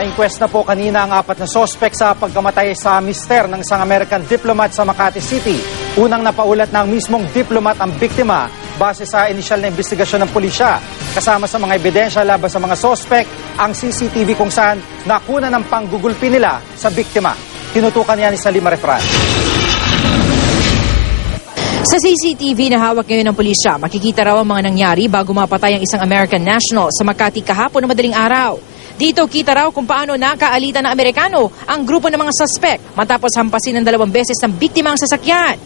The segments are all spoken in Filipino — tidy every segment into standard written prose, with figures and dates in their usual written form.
Na-inquest na po kanina ang 4 na sospek sa pagkamatay sa mister ng isang American diplomat sa Makati City. Unang napaulat na ang mismong diplomat ang biktima base sa inisyal na investigasyon ng pulisya. Kasama sa mga ebidensya laban sa mga sospek, ang CCTV kung saan nakuna ng panggugulpi nila sa biktima. Tinutukan niya ni Salima Refran. Sa CCTV na hawak ngayon ng pulisya, makikita raw ang mga nangyari bago mapatay ang isang American national sa Makati kahapon na madaling araw. Dito kita raw kung paano nakaalitan ng Amerikano ang grupo ng mga suspect matapos hampasin ng 2 beses ng biktima ang sasakyan.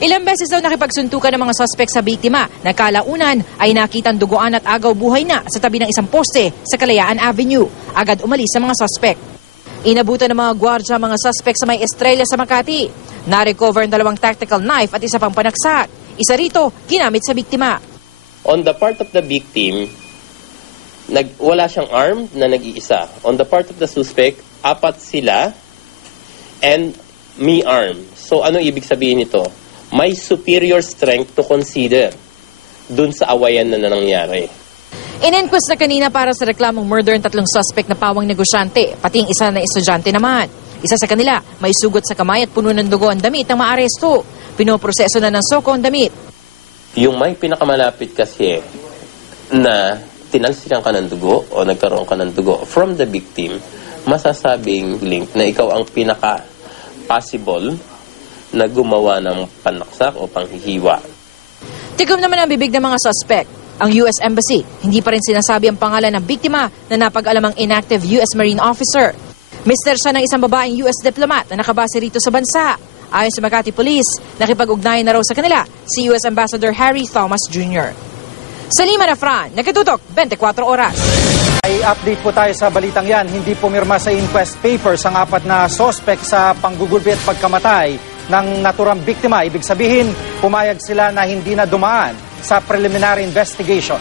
Ilang beses daw nakipagsuntukan ng mga suspect sa biktima na kalaunan ay nakitang duguan at agaw buhay na sa tabi ng isang poste sa Kalayaan Avenue. Agad umalis sa mga suspect. Inabutan ng mga gwardya mga suspect sa may Estrella sa Makati. Na-recover ang 2 tactical knife at isa pang panaksak. Isa rito, ginamit sa biktima. On the part of the victim, wala siyang arm na nag-iisa. On the part of the suspect, 4 sila and me arm. So ano ibig sabihin nito? May superior strength to consider dun sa awayan na nangyari. In-inquest na kanina para sa reklamong murder ang 3 suspect na pawang negosyante, pati ang isa na estudyante naman. Isa sa kanila, may sugot sa kamay at puno ng dugo ang damit ng maaresto. Pinoproseso na ng SOCO ang damit. Yung may pinakamalapit kasi na tinalsikan ka ng dugo o nagkaroon ka ng dugo from the victim, masasabing link na ikaw ang pinaka-possible na gumawa ng panaksak o panghihiwa. Tigom naman ang bibig ng mga suspect. Ang US Embassy, hindi pa rin sinasabi ang pangalan ng biktima na napag-alamang inactive US Marine officer. Mister siya ng isang babaeng US diplomat na nakabase rito sa bansa. Ayon sa Makati Police, nakipag-ugnayan na raw sa kanila si US Ambassador Harry Thomas Jr. Salima Refran, Nakatutok, 24 Oras. Ay update po tayo sa balitang yan. Hindi pumirma sa inquest papers ang 4 na sospek sa panggugulpi at pagkamatay ng naturang biktima. Ibig sabihin, pumayag sila na hindi na dumaan sa preliminary investigation.